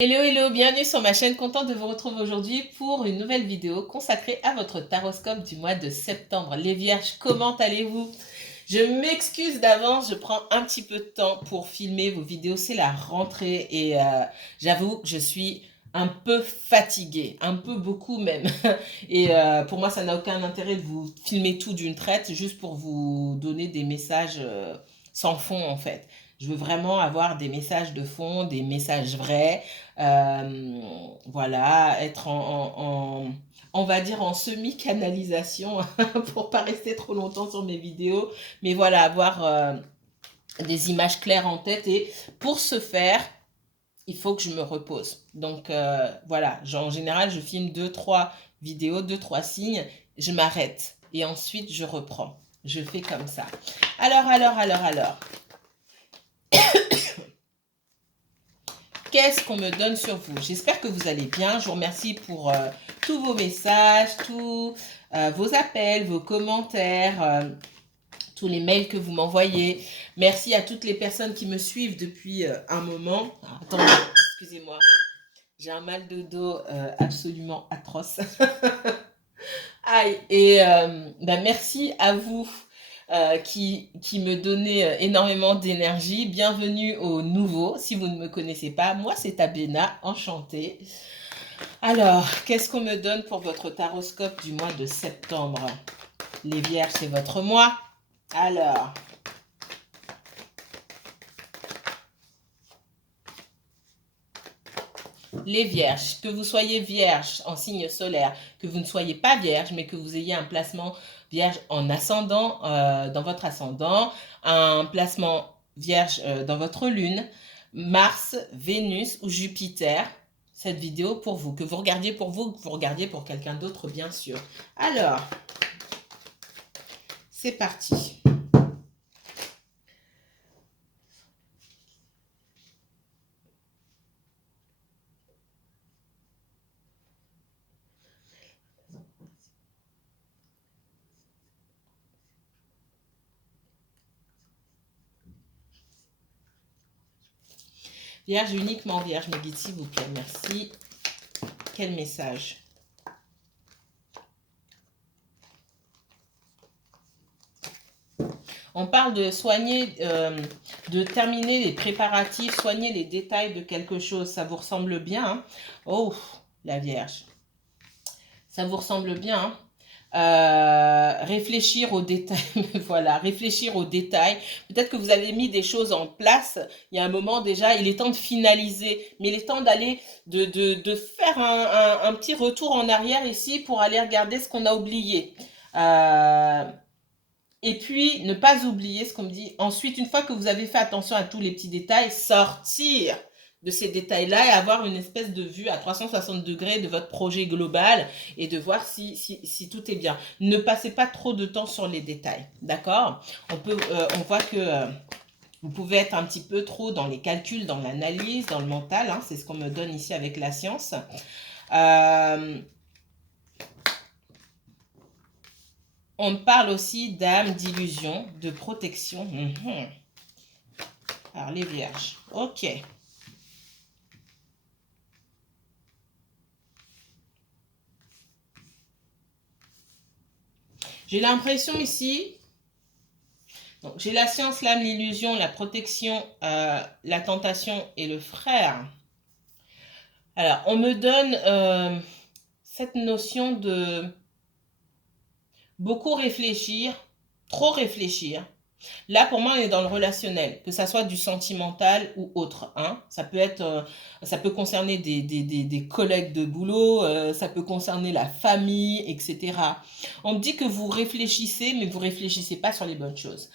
Hello, hello, bienvenue sur ma chaîne, contente de vous retrouver aujourd'hui pour une nouvelle vidéo consacrée à votre taroscope du mois de septembre. Les vierges, comment allez-vous? Je m'excuse d'avance, je prends un petit peu de temps pour filmer vos vidéos, c'est la rentrée et j'avoue, je suis un peu fatiguée, un peu beaucoup même. Et pour moi, ça n'a aucun intérêt de vous filmer tout d'une traite, juste pour vous donner des messages sans fond en fait. Je veux vraiment avoir des messages de fond, des messages vrais, euh, voilà, être on va dire en semi-canalisation pour pas rester trop longtemps sur mes vidéos, mais voilà, avoir des images claires en tête. Et pour ce faire, il faut que je me repose. Donc voilà, en général, je filme 2, 3 vidéos, 2, 3 signes, je m'arrête et ensuite je reprends. Je fais comme ça. Alors. Qu'est-ce qu'on me donne sur vous? J'espère que vous allez bien. Je vous remercie pour tous vos messages, tous vos appels, vos commentaires, tous les mails que vous m'envoyez. Merci à toutes les personnes qui me suivent depuis un moment. Alors, attendez, excusez-moi. J'ai un mal de dos absolument atroce. Aïe, et merci à vous qui me donnez énormément d'énergie. Bienvenue aux nouveaux. Si vous ne me connaissez pas, moi c'est Abena, enchantée. Alors, qu'est-ce qu'on me donne pour votre taroscope du mois de septembre? Les vierges, c'est votre mois. Alors, les vierges, que vous soyez vierge en signe solaire, que vous ne soyez pas vierge, mais que vous ayez un placement vierge en ascendant, dans votre ascendant, un placement vierge dans votre lune, Mars, Vénus ou Jupiter, cette vidéo pour vous, que vous regardiez pour vous, que vous regardiez pour quelqu'un d'autre, bien sûr. Alors, c'est parti. Vierge, uniquement vierge, me guide s'il vous plaît, merci. Quel message? On parle de soigner, de terminer les préparatifs, soigner les détails de quelque chose. Ça vous ressemble bien, hein? Oh, la Vierge. Ça vous ressemble bien, hein? Réfléchir aux détails, voilà, réfléchir aux détails. Peut-être que vous avez mis des choses en place. Il y a un moment déjà, il est temps de finaliser, mais il est temps d'aller, de faire un petit retour en arrière ici pour aller regarder ce qu'on a oublié. Et puis, ne pas oublier ce qu'on me dit. Ensuite, une fois que vous avez fait attention à tous les petits détails, sortir de ces détails-là et avoir une espèce de vue à 360 degrés de votre projet global et de voir si tout est bien. Ne passez pas trop de temps sur les détails, d'accord? On voit que vous pouvez être un petit peu trop dans les calculs, dans l'analyse, dans le mental, hein, c'est ce qu'on me donne ici avec la science. On parle aussi d'âme, d'illusion, de protection. Alors, les vierges. Ok. J'ai l'impression ici, donc j'ai la science, l'âme, l'illusion, la protection, la tentation et le frère. Alors, on me donne cette notion de beaucoup réfléchir, trop réfléchir. Là, pour moi, on est dans le relationnel, que ça soit du sentimental ou autre. Hein. Ça peut concerner des collègues de boulot, ça peut concerner la famille, etc. On me dit que vous réfléchissez, mais vous réfléchissez pas sur les bonnes choses.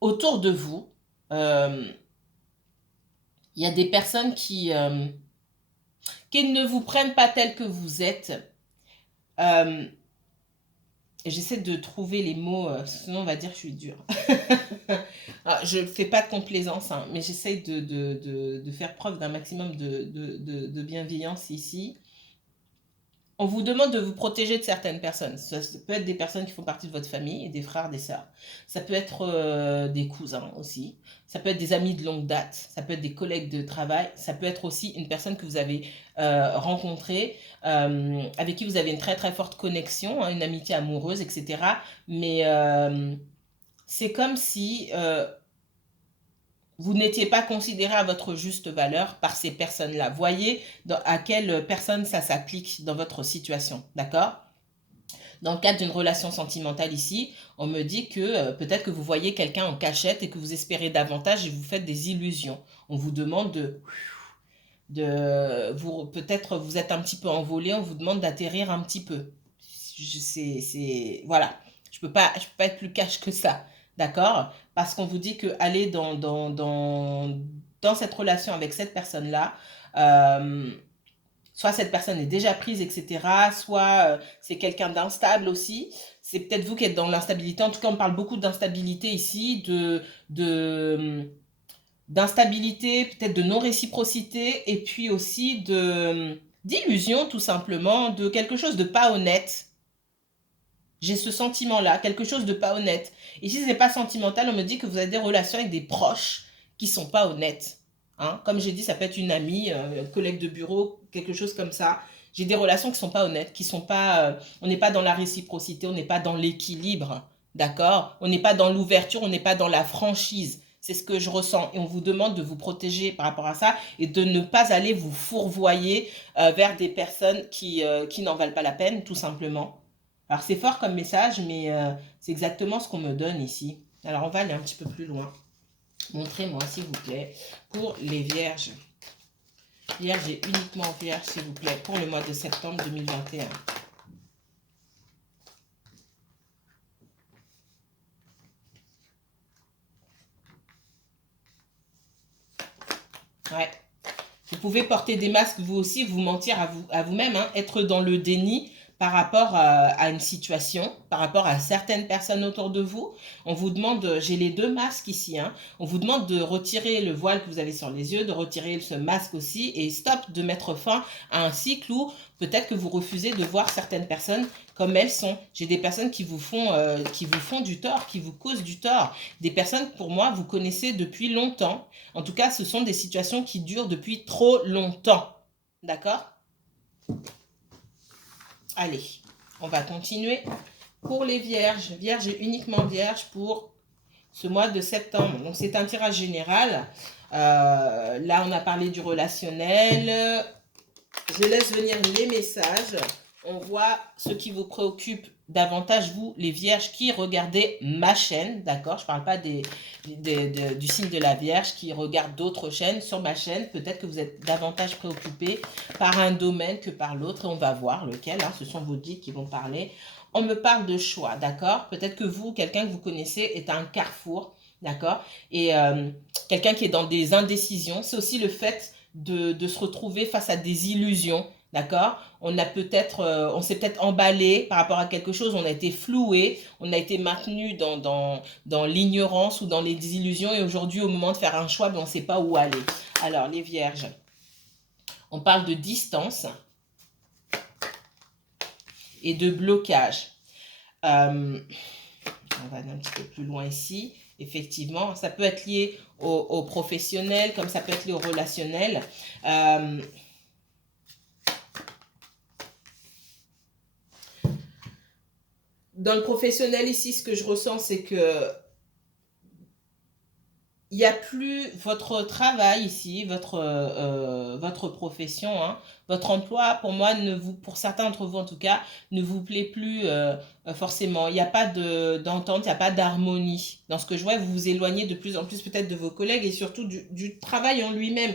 Autour de vous, il y a des personnes qui ne vous prennent pas tel que vous êtes. J'essaie de trouver les mots, sinon on va dire que je suis dure. Je ne fais pas de complaisance, hein, mais j'essaie de faire preuve d'un maximum de bienveillance ici. On vous demande de vous protéger de certaines personnes. Ça peut être des personnes qui font partie de votre famille, des frères, des sœurs. Ça peut être des cousins aussi. Ça peut être des amis de longue date. Ça peut être des collègues de travail. Ça peut être aussi une personne que vous avez rencontrée, avec qui vous avez une très très forte connexion, hein, une amitié amoureuse, etc. Mais c'est comme si vous n'étiez pas considéré à votre juste valeur par ces personnes-là. Voyez à quelle personne ça s'applique dans votre situation, d'accord? Dans le cadre d'une relation sentimentale ici, on me dit que peut-être que vous voyez quelqu'un en cachette et que vous espérez davantage et vous faites des illusions. On vous demande peut-être vous êtes un petit peu envolé, on vous demande d'atterrir un petit peu. Voilà, je peux pas être plus cash que ça, d'accord? Parce qu'on vous dit que aller dans cette relation avec cette personne-là, soit cette personne est déjà prise, etc., soit c'est quelqu'un d'instable aussi. C'est peut-être vous qui êtes dans l'instabilité. En tout cas, on parle beaucoup d'instabilité ici, d'instabilité, peut-être de non-réciprocité, et puis aussi d'illusion, tout simplement, de quelque chose de pas honnête. J'ai ce sentiment-là, quelque chose de pas honnête. Et si ce n'est pas sentimental, on me dit que vous avez des relations avec des proches qui sont pas honnêtes. Hein? Comme j'ai dit, ça peut être une amie, un collègue de bureau, quelque chose comme ça. J'ai des relations qui sont pas honnêtes, qui sont pas, on n'est pas dans la réciprocité, on n'est pas dans l'équilibre, d'accord? On n'est pas dans l'ouverture, on n'est pas dans la franchise. C'est ce que je ressens. Et on vous demande de vous protéger par rapport à ça et de ne pas aller vous fourvoyer vers des personnes qui n'en valent pas la peine, tout simplement. Alors c'est fort comme message, mais c'est exactement ce qu'on me donne ici. Alors on va aller un petit peu plus loin. Montrez-moi s'il vous plaît pour les vierges. Vierges et uniquement vierges s'il vous plaît pour le mois de septembre 2021. Ouais. Vous pouvez porter des masques vous aussi, vous mentir à vous-même, hein, être dans le déni par rapport à une situation, par rapport à certaines personnes autour de vous. On vous demande, j'ai les deux masques ici, hein, on vous demande de retirer le voile que vous avez sur les yeux, de retirer ce masque aussi et stop de mettre fin à un cycle où peut-être que vous refusez de voir certaines personnes comme elles sont. J'ai des personnes qui vous font du tort, qui vous causent du tort. Des personnes, pour moi, vous connaissez depuis longtemps. En tout cas, ce sont des situations qui durent depuis trop longtemps. D'accord? Allez, on va continuer. Pour les vierges, vierges et uniquement vierges pour ce mois de septembre. Donc, c'est un tirage général. Là, on a parlé du relationnel. Je laisse venir les messages. On voit ce qui vous préoccupe davantage, vous, les vierges qui regardez ma chaîne, d'accord? Je ne parle pas du signe de la vierge qui regarde d'autres chaînes sur ma chaîne. Peut-être que vous êtes davantage préoccupé par un domaine que par l'autre. Et on va voir lequel, hein, ce sont vos guides qui vont parler. On me parle de choix, d'accord? Peut-être que vous, quelqu'un que vous connaissez est à un carrefour, d'accord? Et quelqu'un qui est dans des indécisions. C'est aussi le fait de se retrouver face à des illusions, d'accord? On s'est peut-être emballé par rapport à quelque chose, on a été floué, on a été maintenu dans l'ignorance ou dans les illusions et aujourd'hui, au moment de faire un choix, on ne sait pas où aller. Alors, les vierges, on parle de distance et de blocage. On va aller un petit peu plus loin ici. Effectivement, ça peut être lié au professionnel, comme ça peut être lié au relationnel. Dans le professionnel ici, ce que je ressens, c'est que il n'y a plus votre travail ici, votre profession, hein, votre emploi, pour moi, pour certains d'entre vous en tout cas, ne vous plaît plus forcément. Il n'y a pas d'entente, il n'y a pas d'harmonie. Dans ce que je vois, vous vous éloignez de plus en plus peut-être de vos collègues et surtout du travail en lui-même.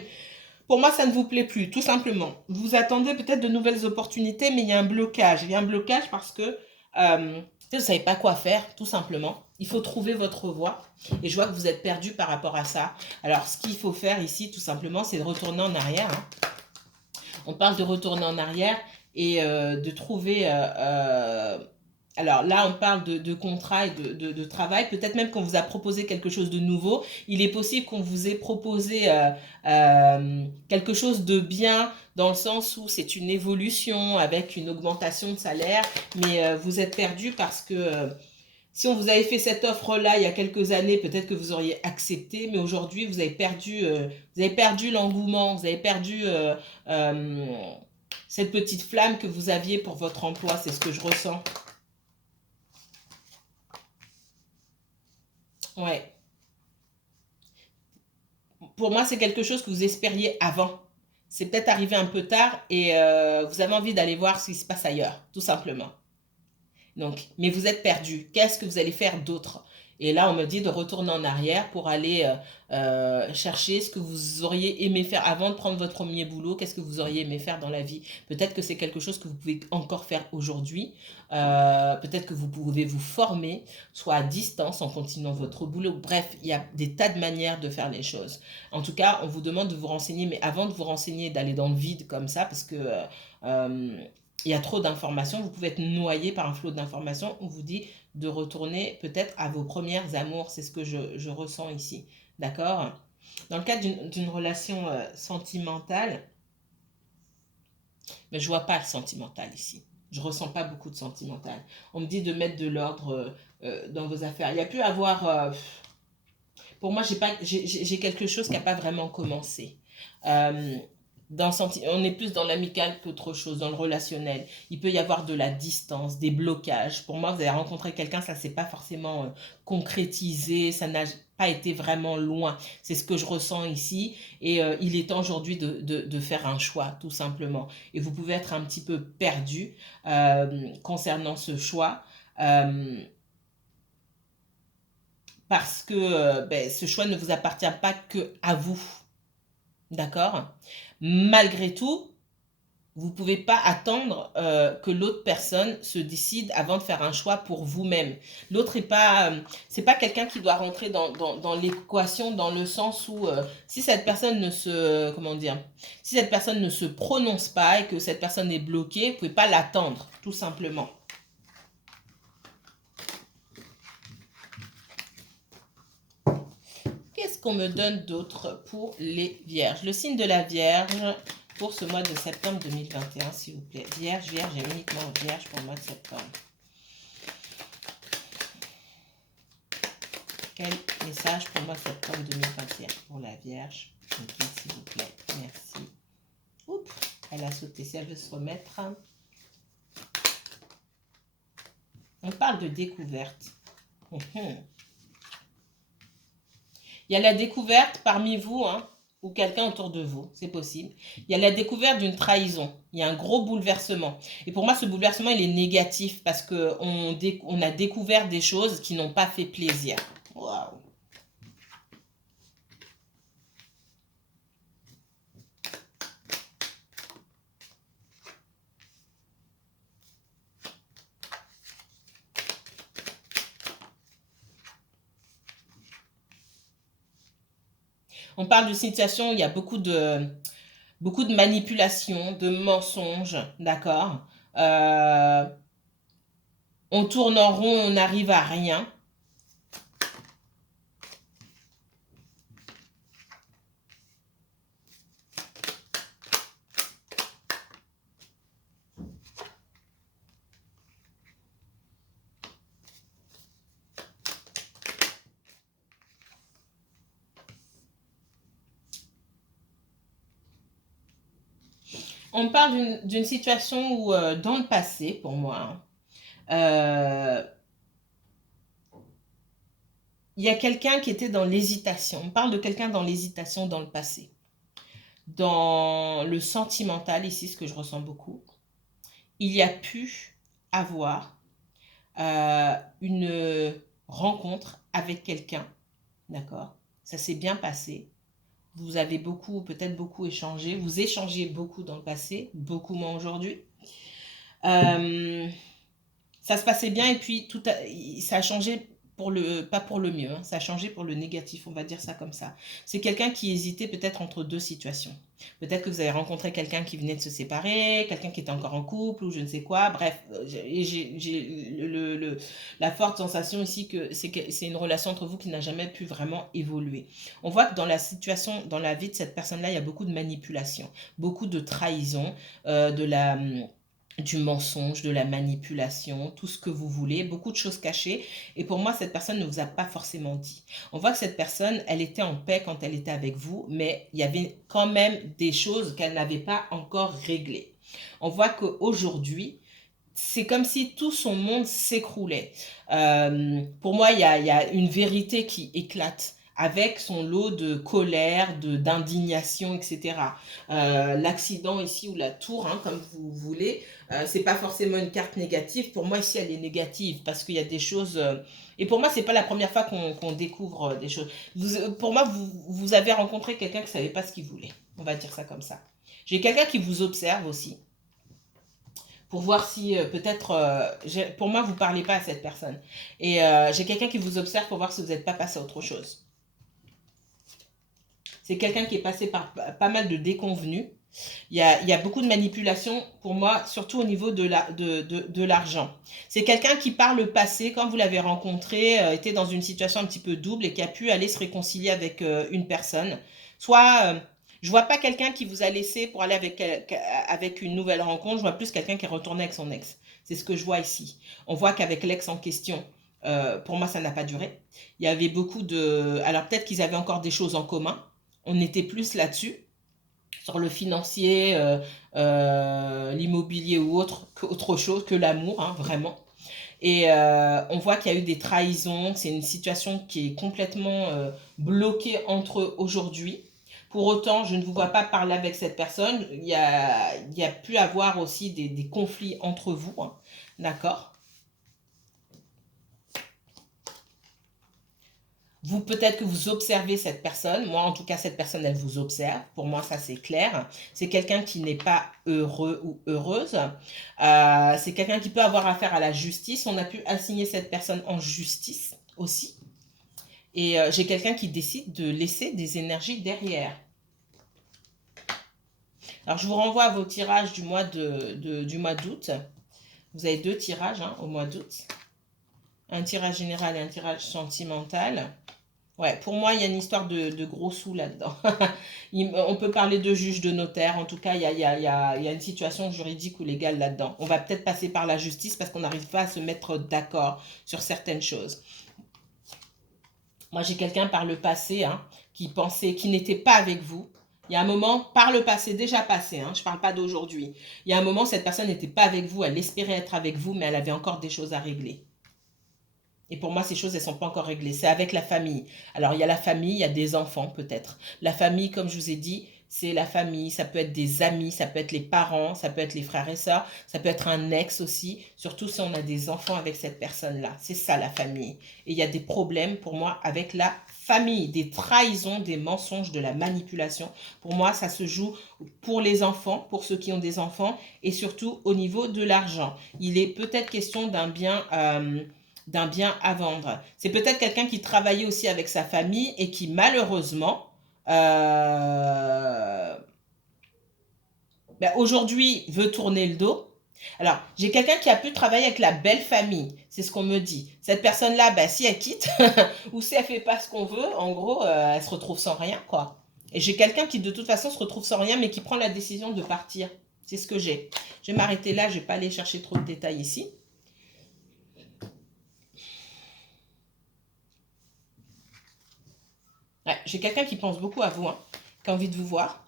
Pour moi, ça ne vous plaît plus, tout simplement. Vous attendez peut-être de nouvelles opportunités, mais il y a un blocage. Il y a un blocage parce que vous ne savez pas quoi faire, tout simplement. Il faut trouver votre voie. Et je vois que vous êtes perdu par rapport à ça. Alors, ce qu'il faut faire ici, tout simplement, c'est de retourner en arrière. Hein. On parle de retourner en arrière et de trouver Alors là, on parle de contrat et de travail. Peut-être même qu'on vous a proposé quelque chose de nouveau. Il est possible qu'on vous ait proposé quelque chose de bien dans le sens où c'est une évolution avec une augmentation de salaire, mais vous êtes perdu parce que si on vous avait fait cette offre-là il y a quelques années, peut-être que vous auriez accepté, mais aujourd'hui, vous avez perdu l'engouement, vous avez perdu euh, cette petite flamme que vous aviez pour votre emploi. C'est ce que je ressens. Ouais. Pour moi, c'est quelque chose que vous espériez avant. C'est peut-être arrivé un peu tard et vous avez envie d'aller voir ce qui se passe ailleurs, tout simplement. Donc, mais vous êtes perdu. Qu'est-ce que vous allez faire d'autre? Et là, on me dit de retourner en arrière pour aller chercher ce que vous auriez aimé faire avant de prendre votre premier boulot. Qu'est-ce que vous auriez aimé faire dans la vie? Peut-être que c'est quelque chose que vous pouvez encore faire aujourd'hui. Peut-être que vous pouvez vous former, soit à distance, en continuant votre boulot. Bref, il y a des tas de manières de faire les choses. En tout cas, on vous demande de vous renseigner, mais avant de vous renseigner, d'aller dans le vide comme ça, parce que euh, il y a trop d'informations, vous pouvez être noyé par un flot d'informations. On vous dit de retourner peut-être à vos premières amours, c'est ce que je ressens ici. D'accord? Dans le cadre d'une relation sentimentale, mais je vois pas le sentimental ici. Je ressens pas beaucoup de sentimental. On me dit de mettre de l'ordre dans vos affaires. Il y a pu avoir... pour moi, j'ai quelque chose qui n'a pas vraiment commencé. Euh, on est plus dans l'amical qu'autre chose, dans le relationnel. Il peut y avoir de la distance, des blocages. Pour moi, vous avez rencontré quelqu'un, ça ne s'est pas forcément concrétisé, ça n'a pas été vraiment loin. C'est ce que je ressens ici. Et il est temps aujourd'hui de faire un choix, tout simplement. Et vous pouvez être un petit peu perdu concernant ce choix. Parce que ben, ce choix ne vous appartient pas que à vous. D'accord? Malgré tout, vous ne pouvez pas attendre que l'autre personne se décide avant de faire un choix pour vous-même. L'autre n'est pas, c'est pas quelqu'un qui doit rentrer dans l'équation dans le sens où si cette personne ne se, comment dire, si cette personne ne se prononce pas et que cette personne est bloquée, vous ne pouvez pas l'attendre, tout simplement. Qu'est-ce qu'on me donne d'autre pour les vierges? Le signe de la Vierge pour ce mois de septembre 2021, s'il vous plaît. Vierge, Vierge et uniquement Vierge pour le mois de septembre. Quel message pour le mois de septembre 2021 pour la Vierge? Ok, s'il vous plaît. Merci. Oups, elle a sauté. Si elle veut se remettre. On parle de découverte. Il y a la découverte parmi vous, hein, ou quelqu'un autour de vous, c'est possible. Il y a la découverte d'une trahison. Il y a un gros bouleversement. Et pour moi, ce bouleversement, il est négatif parce qu'on a découvert des choses qui n'ont pas fait plaisir. Waouh! On parle d'une situation où il y a beaucoup de manipulations, de mensonges, d'accord? On tourne en rond, on n'arrive à rien. On parle d'une situation où, dans le passé, pour moi, il y a quelqu'un qui était dans l'hésitation. On parle de quelqu'un dans l'hésitation dans le passé. Dans le sentimental, ici, ce que je ressens beaucoup, il y a pu avoir une rencontre avec quelqu'un, d'accord? Ça s'est bien passé. Vous avez beaucoup, peut-être beaucoup échangé. Vous échangez beaucoup dans le passé, beaucoup moins aujourd'hui. Ça se passait bien et puis ça a changé pas pour le mieux, hein. Ça a changé pour le négatif, on va dire ça comme ça. C'est quelqu'un qui hésitait peut-être entre deux situations. Peut-être que vous avez rencontré quelqu'un qui venait de se séparer, quelqu'un qui était encore en couple ou je ne sais quoi. Bref, j'ai la forte sensation ici que c'est une relation entre vous qui n'a jamais pu vraiment évoluer. On voit que dans la situation, dans la vie de cette personne-là, il y a beaucoup de manipulation, beaucoup de trahison, du mensonge, de la manipulation, tout ce que vous voulez, beaucoup de choses cachées. Et pour moi, cette personne ne vous a pas forcément dit. On voit que cette personne, elle était en paix quand elle était avec vous, mais il y avait quand même des choses qu'elle n'avait pas encore réglées. On voit qu'aujourd'hui, c'est comme si tout son monde s'écroulait. Pour moi, il y a une vérité qui éclate avec son lot de colère, d'indignation, etc. L'accident ici ou la tour, hein, comme vous voulez, c'est pas forcément une carte négative. Pour moi, ici, elle est négative parce qu'il y a des choses. Et pour moi, c'est pas la première fois qu'on découvre des choses. Pour moi, vous avez rencontré quelqu'un qui savait pas ce qu'il voulait. On va dire ça comme ça. J'ai quelqu'un qui vous observe aussi pour voir si peut-être, pour moi, vous ne parlez pas à cette personne. Et j'ai quelqu'un qui vous observe pour voir si vous n'êtes pas passé à autre chose. C'est quelqu'un qui est passé par pas mal de déconvenus. Il y a beaucoup de manipulation pour moi, surtout au niveau de l'argent. C'est quelqu'un qui, par le passé, quand vous l'avez rencontré, était dans une situation un petit peu double et qui a pu aller se réconcilier avec une personne. Soit, je vois pas quelqu'un qui vous a laissé pour aller avec une nouvelle rencontre, je vois plus quelqu'un qui est retourné avec son ex. C'est ce que je vois ici. On voit qu'avec l'ex en question, pour moi, ça n'a pas duré. Il y avait beaucoup de... Alors peut-être qu'ils avaient encore des choses en commun. On était plus là-dessus sur le financier, l'immobilier ou autre chose que l'amour, hein, vraiment. Et on voit qu'il y a eu des trahisons, c'est une situation qui est complètement bloquée entre eux aujourd'hui. Pour autant, je ne vous vois pas parler avec cette personne. Il y a pu avoir aussi des conflits entre vous, hein, d'accord? Vous, peut-être que vous observez cette personne. Moi, en tout cas, cette personne, elle vous observe. Pour moi, ça, c'est clair. C'est quelqu'un qui n'est pas heureux ou heureuse. C'est quelqu'un qui peut avoir affaire à la justice. On a pu assigner cette personne en justice aussi. Et j'ai quelqu'un qui décide de laisser des énergies derrière. Alors, je vous renvoie à vos tirages du mois d'août. Vous avez 2 tirages, hein, au mois d'août. Un tirage général et un tirage sentimental. Ouais, pour moi, il y a une histoire de gros sous là-dedans. On peut parler de juge, de notaire. En tout cas, il y a une situation juridique ou légale là-dedans. On va peut-être passer par la justice parce qu'on n'arrive pas à se mettre d'accord sur certaines choses. Moi, j'ai quelqu'un par le passé, hein, qui n'était pas avec vous. Il y a un moment, par le passé, déjà passé, hein, je ne parle pas d'aujourd'hui. Il y a un moment, cette personne n'était pas avec vous, elle espérait être avec vous, mais elle avait encore des choses à régler. Et pour moi, ces choses, elles ne sont pas encore réglées. C'est avec la famille. Alors, il y a la famille, il y a des enfants peut-être. La famille, comme je vous ai dit, c'est la famille. Ça peut être des amis, ça peut être les parents, ça peut être les frères et sœurs, ça peut être un ex aussi. Surtout si on a des enfants avec cette personne-là. C'est ça, la famille. Et il y a des problèmes, pour moi, avec la famille. Des trahisons, des mensonges, de la manipulation. Pour moi, ça se joue pour les enfants, pour ceux qui ont des enfants, et surtout au niveau de l'argent. Il est peut-être question d'un bien à vendre. C'est peut-être quelqu'un qui travaillait aussi avec sa famille et qui malheureusement, aujourd'hui veut tourner le dos. Alors, j'ai quelqu'un qui a pu travailler avec la belle famille, c'est ce qu'on me dit. Cette personne-là, si elle quitte ou si elle fait pas ce qu'on veut, en gros, elle se retrouve sans rien, quoi. Et j'ai quelqu'un qui de toute façon se retrouve sans rien, mais qui prend la décision de partir. C'est ce que j'ai. Je vais m'arrêter là, je vais pas aller chercher trop de détails ici. Ouais, j'ai quelqu'un qui pense beaucoup à vous, hein, qui a envie de vous voir.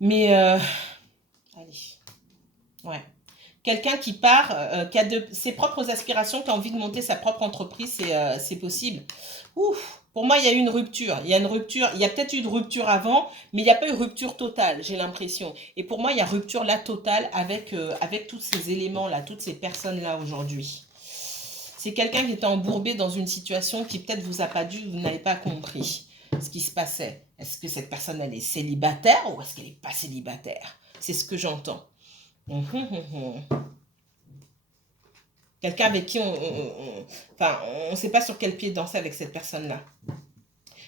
Mais, allez, ouais. Quelqu'un qui part, qui a ses propres aspirations, qui a envie de monter sa propre entreprise, c'est possible. Ouf, pour moi, il y a eu une rupture. Il y a une rupture, il y a peut-être eu une rupture avant, mais il n'y a pas eu rupture totale, j'ai l'impression. Et pour moi, il y a rupture là totale avec tous ces éléments-là, toutes ces personnes-là aujourd'hui. C'est quelqu'un qui était embourbé dans une situation qui peut-être vous a pas dû, vous n'avez pas compris ce qui se passait. Est-ce que cette personne, elle est célibataire ou est-ce qu'elle n'est pas célibataire? C'est ce que j'entends. Quelqu'un avec qui enfin, on ne sait pas sur quel pied danser avec cette personne-là.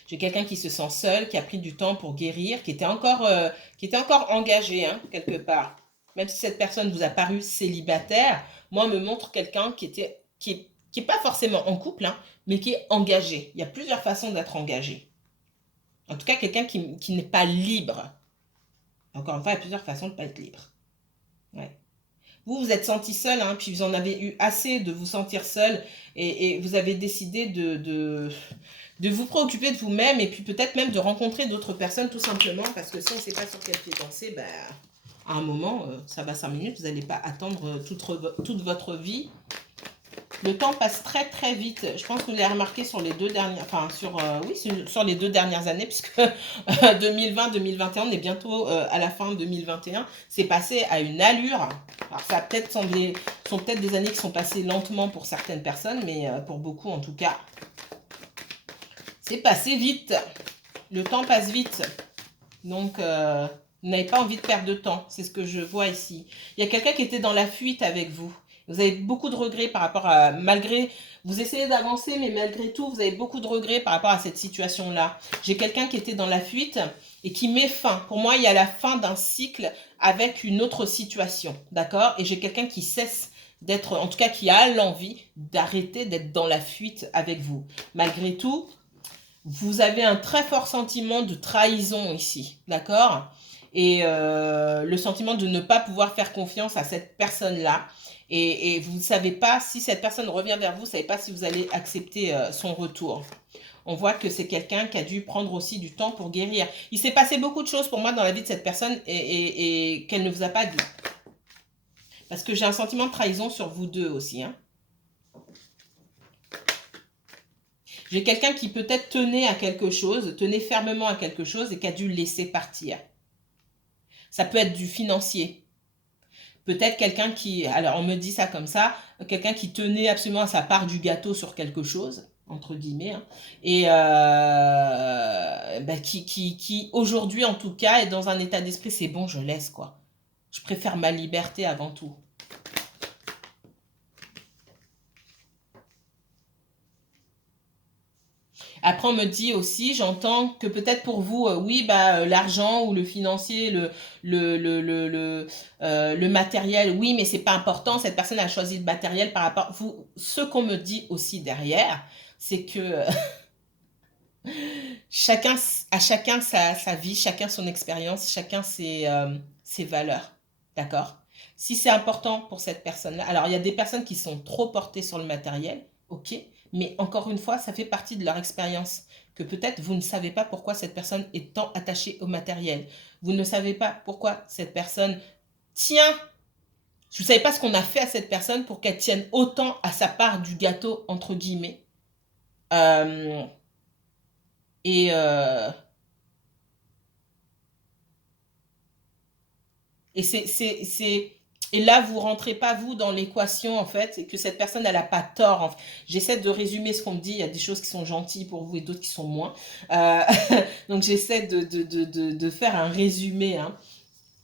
J'ai quelqu'un qui se sent seul, qui a pris du temps pour guérir, qui était encore engagé, hein, quelque part. Même si cette personne vous a paru célibataire, moi, on me montre quelqu'un qui est pas forcément en couple, hein, mais qui est engagé. Il y a plusieurs façons d'être engagé. En tout cas, quelqu'un qui n'est pas libre. Encore une fois, il y a plusieurs façons de ne pas être libre. Ouais. Vous vous êtes senti seul, hein, puis vous en avez eu assez de vous sentir seul, et vous avez décidé de vous préoccuper de vous-même, et puis peut-être même de rencontrer d'autres personnes, tout simplement, parce que si on ne sait pas sur quel pied danser, ben, à un moment, ça va 5 minutes, vous n'allez pas attendre toute votre vie. Le temps passe très très vite. Je pense que vous l'avez remarqué sur les 2 dernières, enfin oui, sur les 2 dernières années, puisque 2020-2021, on est bientôt à la fin de 2021. C'est passé à une allure. Alors ça a peut-être semblé, sont peut-être des années qui sont passées lentement pour certaines personnes, mais pour beaucoup en tout cas, c'est passé vite. Le temps passe vite. Donc, vous n'avez pas envie de perdre de temps. C'est ce que je vois ici. Il y a quelqu'un qui était dans la fuite avec vous. Vous avez beaucoup de regrets par rapport à... Malgré... Vous essayez d'avancer, mais malgré tout, vous avez beaucoup de regrets par rapport à cette situation-là. J'ai quelqu'un qui était dans la fuite et qui met fin. Pour moi, il y a la fin d'un cycle avec une autre situation. D'accord? Et j'ai quelqu'un qui cesse d'être... En tout cas, qui a l'envie d'arrêter d'être dans la fuite avec vous. Malgré tout, vous avez un très fort sentiment de trahison ici. D'accord? Et le sentiment de ne pas pouvoir faire confiance à cette personne-là. Et vous ne savez pas si cette personne revient vers vous, vous ne savez pas si vous allez accepter son retour. On voit que c'est quelqu'un qui a dû prendre aussi du temps pour guérir. Il s'est passé beaucoup de choses pour moi dans la vie de cette personne et qu'elle ne vous a pas dit. Parce que j'ai un sentiment de trahison sur vous deux aussi. Hein. J'ai quelqu'un qui peut-être tenait à quelque chose, tenait fermement à quelque chose et qui a dû le laisser partir. Ça peut être du financier. Peut-être quelqu'un qui, alors on me dit ça comme ça, quelqu'un qui tenait absolument à sa part du gâteau sur quelque chose, entre guillemets, hein, et qui aujourd'hui en tout cas est dans un état d'esprit, c'est bon, je laisse quoi. Je préfère ma liberté avant tout. Après, on me dit aussi, j'entends que peut-être pour vous, oui, l'argent ou le financier, le matériel, oui, mais c'est pas important. Cette personne a choisi le matériel par rapport. Vous, ce qu'on me dit aussi derrière, c'est que chacun sa vie, chacun son expérience, chacun ses valeurs. D'accord? Si c'est important pour cette personne-là, alors il y a des personnes qui sont trop portées sur le matériel, ok, mais encore une fois, ça fait partie de leur expérience. Que peut-être vous ne savez pas pourquoi cette personne est tant attachée au matériel. Vous ne savez pas pourquoi cette personne tient. Vous ne savez pas ce qu'on a fait à cette personne pour qu'elle tienne autant à sa part du gâteau, entre guillemets. Euh, et, euh, et là, vous rentrez pas, vous, dans l'équation, en fait, et que cette personne, elle n'a pas tort. En fait. J'essaie de résumer ce qu'on me dit. Il y a des choses qui sont gentilles pour vous et d'autres qui sont moins. Euh, donc, j'essaie de faire un résumé, hein,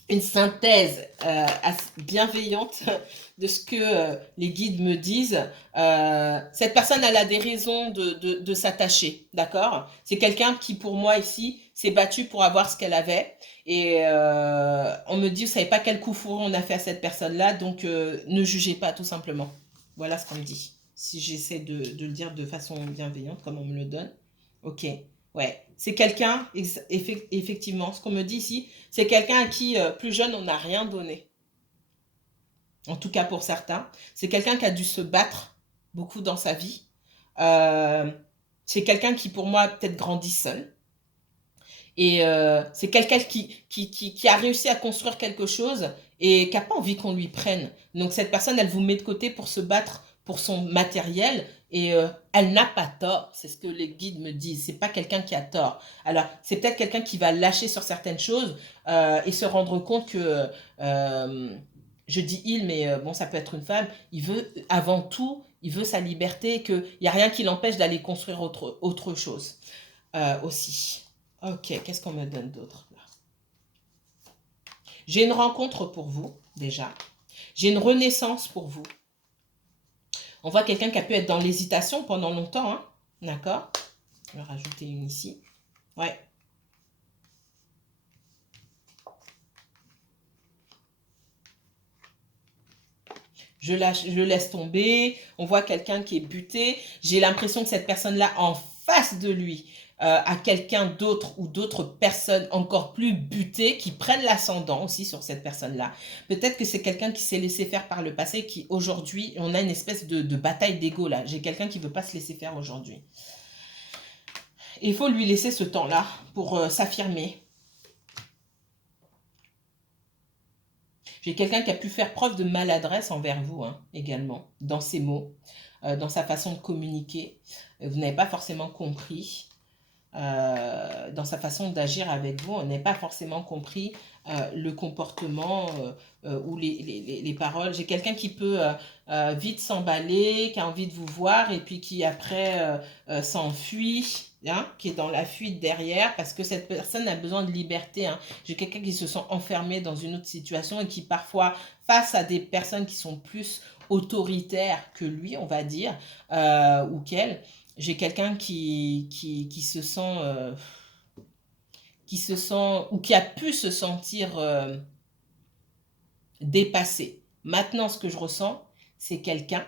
une synthèse bienveillante de ce que les guides me disent. Cette personne, elle a des raisons de s'attacher, d'accord? C'est quelqu'un qui, pour moi, ici, s'est battu pour avoir ce qu'elle avait. Et on me dit, vous savez pas quel coup fourré on a fait à cette personne-là, donc ne jugez pas, tout simplement. Voilà ce qu'on me dit. Si j'essaie de le dire de façon bienveillante, comme on me le donne. Ok, ouais. C'est quelqu'un, effectivement, ce qu'on me dit ici, c'est quelqu'un à qui, plus jeune, on n'a rien donné. En tout cas pour certains. C'est quelqu'un qui a dû se battre beaucoup dans sa vie. Euh, c'est quelqu'un qui, pour moi, peut-être grandit seul. Et c'est quelqu'un qui a réussi à construire quelque chose et qui n'a pas envie qu'on lui prenne. Donc cette personne, elle vous met de côté pour se battre pour son matériel et elle n'a pas tort. C'est ce que les guides me disent. C'est pas quelqu'un qui a tort. Alors c'est peut-être quelqu'un qui va lâcher sur certaines choses et se rendre compte que je dis il, mais bon, ça peut être une femme. Il veut avant tout, il veut sa liberté, qu'il n'y a rien qui l'empêche d'aller construire autre chose aussi. Ok, qu'est-ce qu'on me donne d'autre là? J'ai une rencontre pour vous, déjà. J'ai une renaissance pour vous. On voit quelqu'un qui a pu être dans l'hésitation pendant longtemps, hein. D'accord? Je vais rajouter une ici. Ouais. Je laisse tomber. On voit quelqu'un qui est buté. J'ai l'impression que cette personne-là, en face de lui, a quelqu'un d'autre ou d'autres personnes encore plus butées qui prennent l'ascendant aussi sur cette personne-là. Peut-être que c'est quelqu'un qui s'est laissé faire par le passé, qui aujourd'hui, on a une espèce de bataille d'ego là. J'ai quelqu'un qui ne veut pas se laisser faire aujourd'hui. Il faut lui laisser ce temps-là pour s'affirmer. J'ai quelqu'un qui a pu faire preuve de maladresse envers vous, hein, également, dans ses mots, dans sa façon de communiquer. Vous n'avez pas forcément compris. Dans sa façon d'agir avec vous, on n'a pas forcément compris le comportement ou les paroles. J'ai quelqu'un qui peut vite s'emballer, qui a envie de vous voir et puis qui après s'enfuit, hein, qui est dans la fuite derrière parce que cette personne a besoin de liberté. Hein. J'ai quelqu'un qui se sent enfermé dans une autre situation et qui parfois, face à des personnes qui sont plus autoritaires que lui, on va dire, ou qu'elle, j'ai quelqu'un qui se sent ou qui a pu se sentir dépassé. Maintenant, ce que je ressens, c'est quelqu'un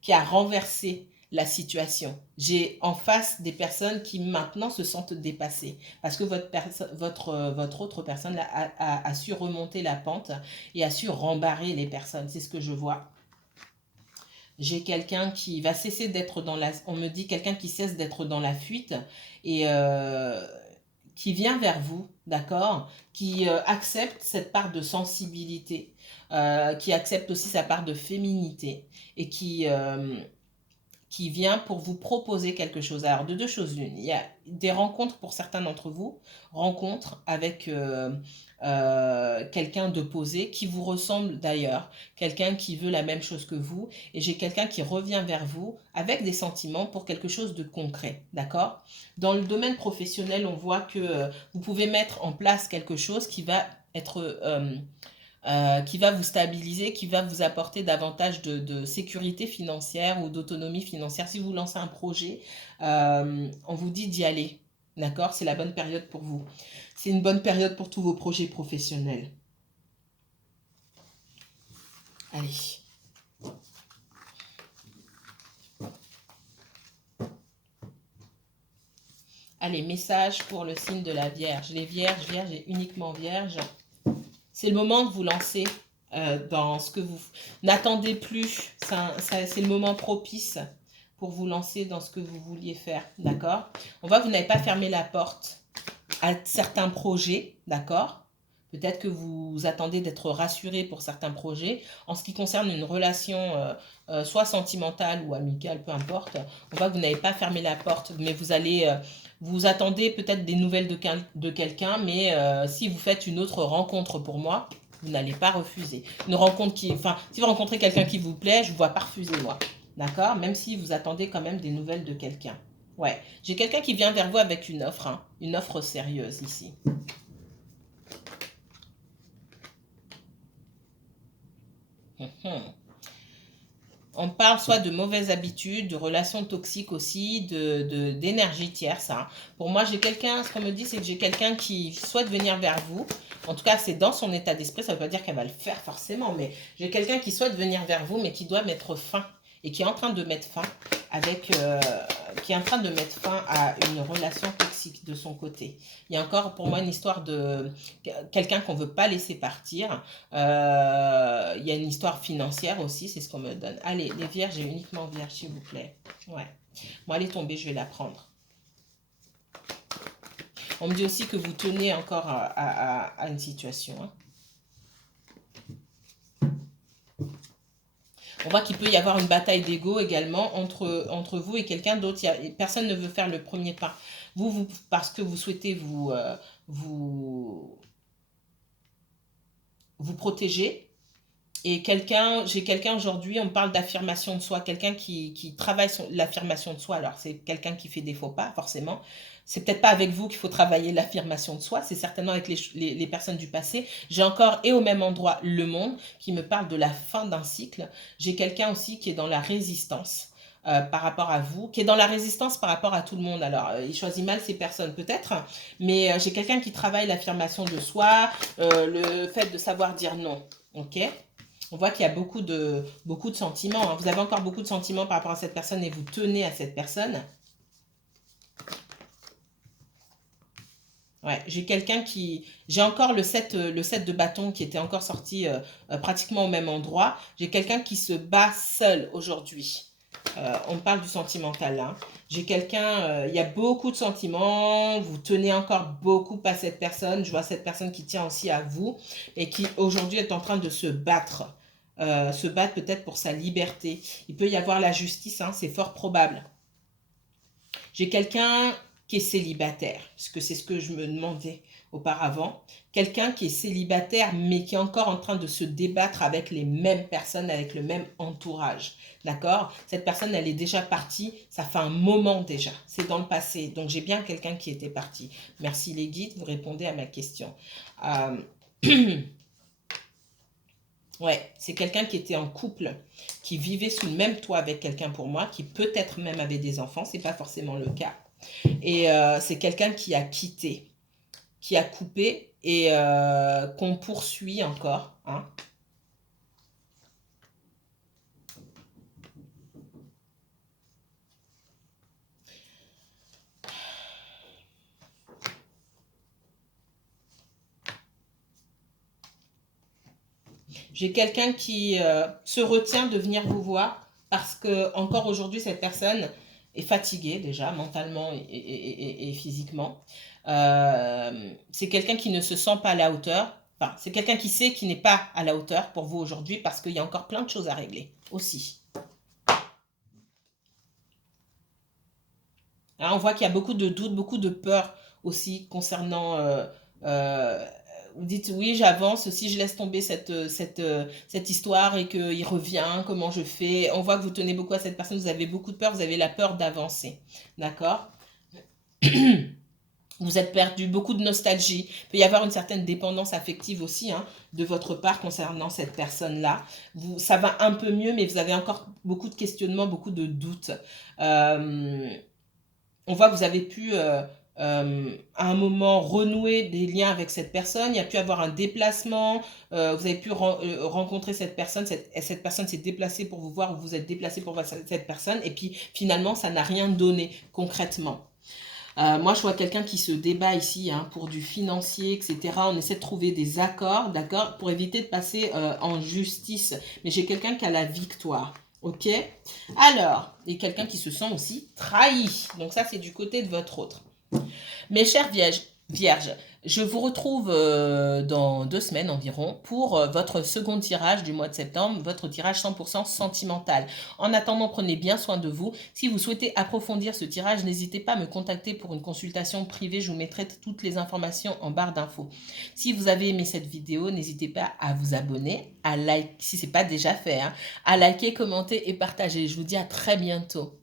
qui a renversé la situation. J'ai en face des personnes qui maintenant se sentent dépassées parce que votre autre personne a su remonter la pente et a su rembarrer les personnes. C'est ce que je vois. J'ai quelqu'un qui va cesser d'être dans la... On me dit quelqu'un qui cesse d'être dans la fuite et qui vient vers vous, d'accord? Qui accepte cette part de sensibilité, qui accepte aussi sa part de féminité et qui vient pour vous proposer quelque chose. Alors, de deux choses l'une. Il y a des rencontres pour certains d'entre vous, rencontres avec quelqu'un de posé qui vous ressemble d'ailleurs, quelqu'un qui veut la même chose que vous, et j'ai quelqu'un qui revient vers vous avec des sentiments pour quelque chose de concret, d'accord? Dans le domaine professionnel, on voit que vous pouvez mettre en place quelque chose qui va être... qui va vous stabiliser, qui va vous apporter davantage de sécurité financière ou d'autonomie financière. Si vous lancez un projet, on vous dit d'y aller. D'accord? C'est la bonne période pour vous. C'est une bonne période pour tous vos projets professionnels. Allez. Allez, message pour le signe de la Vierge. Les Vierges, Vierge et uniquement Vierge. C'est le moment de vous lancer dans ce que vous... N'attendez plus, c'est le moment propice pour vous lancer dans ce que vous vouliez faire, d'accord? On voit que vous n'avez pas fermé la porte à certains projets, d'accord? Peut-être que vous attendez d'être rassuré pour certains projets. En ce qui concerne une relation soit sentimentale ou amicale, peu importe, on voit que vous n'avez pas fermé la porte, mais vous allez... vous attendez peut-être des nouvelles de quelqu'un, mais si vous faites une autre rencontre pour moi, vous n'allez pas refuser. Une rencontre qui... Enfin, si vous rencontrez quelqu'un qui vous plaît, je ne vous vois pas refuser, moi. D'accord? Même si vous attendez quand même des nouvelles de quelqu'un. Ouais. J'ai quelqu'un qui vient vers vous avec une offre, hein, une offre sérieuse ici. On parle soit de mauvaises habitudes, de relations toxiques aussi, d'énergie tierce. Hein. Pour moi, j'ai quelqu'un, ce qu'on me dit, c'est que j'ai quelqu'un qui souhaite venir vers vous. En tout cas, c'est dans son état d'esprit. Ça ne veut pas dire qu'elle va le faire forcément, mais j'ai quelqu'un qui souhaite venir vers vous, mais qui doit mettre fin et qui est en train de mettre fin avec, qui est en train de mettre fin à une relation toxique de son côté. Il y a encore pour moi une histoire de quelqu'un qu'on ne veut pas laisser partir. Il y a une histoire financière aussi, c'est ce qu'on me donne. Allez, les vierges et uniquement vierges, s'il vous plaît. Ouais. Bon, elle est tombée, je vais la prendre. On me dit aussi que vous tenez encore à une situation. Hein. On voit qu'il peut y avoir une bataille d'ego également entre vous et quelqu'un d'autre. Personne ne veut faire le premier pas. Vous parce que vous souhaitez vous protéger Et j'ai quelqu'un aujourd'hui, on parle d'affirmation de soi, quelqu'un qui travaille sur l'affirmation de soi. Alors, c'est quelqu'un qui fait des faux pas, forcément. C'est peut-être pas avec vous qu'il faut travailler l'affirmation de soi, c'est certainement avec les personnes du passé. J'ai encore, et au même endroit, le monde, qui me parle de la fin d'un cycle. J'ai quelqu'un aussi qui est dans la résistance. Par rapport à vous, qui est dans la résistance par rapport à tout le monde. Alors, il choisit mal ses personnes peut-être, mais j'ai quelqu'un qui travaille l'affirmation de soi, le fait de savoir dire non. Ok? On voit qu'il y a beaucoup de sentiments. Hein. Vous avez encore beaucoup de sentiments par rapport à cette personne et vous tenez à cette personne. Ouais, j'ai encore le 7 de bâton qui était encore sorti pratiquement au même endroit. J'ai quelqu'un qui se bat seul aujourd'hui. On parle du sentimental là. J'ai quelqu'un, il y a beaucoup de sentiments, vous tenez encore beaucoup à cette personne. Je vois cette personne qui tient aussi à vous et qui aujourd'hui est en train de se battre. Se battre peut-être pour sa liberté. Il peut y avoir la justice, hein, c'est fort probable. J'ai quelqu'un qui est célibataire, parce que c'est ce que je me demandais auparavant. Quelqu'un qui est célibataire, mais qui est encore en train de se débattre avec les mêmes personnes, avec le même entourage. D'accord? Cette personne, elle est déjà partie, ça fait un moment déjà. C'est dans le passé. Donc, j'ai bien quelqu'un qui était parti. Merci les guides, vous répondez à ma question. Ouais, c'est quelqu'un qui était en couple, qui vivait sous le même toit avec quelqu'un pour moi, qui peut-être même avait des enfants, c'est pas forcément le cas. Et c'est quelqu'un qui a quitté, qui a coupé et qu'on poursuit encore. Hein. J'ai quelqu'un qui se retient de venir vous voir parce que encore aujourd'hui, cette personne est fatiguée déjà, mentalement et physiquement. C'est quelqu'un qui ne se sent pas à la hauteur. Enfin, c'est quelqu'un qui sait qu'il n'est pas à la hauteur pour vous aujourd'hui parce qu'il y a encore plein de choses à régler aussi. Hein, on voit qu'il y a beaucoup de doutes, beaucoup de peur aussi concernant... euh, vous dites oui, j'avance, si je laisse tomber cette histoire et qu'il revient, comment je fais? On voit que vous tenez beaucoup à cette personne, vous avez beaucoup de peur, vous avez la peur d'avancer. D'accord? Vous êtes perdu, beaucoup de nostalgie. Il peut y avoir une certaine dépendance affective aussi hein, de votre part concernant cette personne-là. Ça va un peu mieux, mais vous avez encore beaucoup de questionnements, beaucoup de doutes. On voit que vous avez pu à un moment renouer des liens avec cette personne, il y a pu avoir un déplacement, vous avez pu rencontrer cette personne, cette personne s'est déplacée pour vous voir ou vous êtes déplacé pour voir cette personne et puis finalement ça n'a rien donné concrètement. Moi, je vois quelqu'un qui se débat ici hein, pour du financier, etc. On essaie de trouver des accords, d'accord, pour éviter de passer en justice. Mais j'ai quelqu'un qui a la victoire. Ok? Alors, et quelqu'un qui se sent aussi trahi. Donc ça, c'est du côté de votre autre. Mes chers vierges, je vous retrouve dans 2 semaines environ pour votre second tirage du mois de septembre, votre tirage 100% sentimental. En attendant, prenez bien soin de vous. Si vous souhaitez approfondir ce tirage, n'hésitez pas à me contacter pour une consultation privée. Je vous mettrai toutes les informations en barre d'infos. Si vous avez aimé cette vidéo, n'hésitez pas à vous abonner, à liker, si ce n'est pas déjà fait, hein, à liker, commenter et partager. Je vous dis à très bientôt.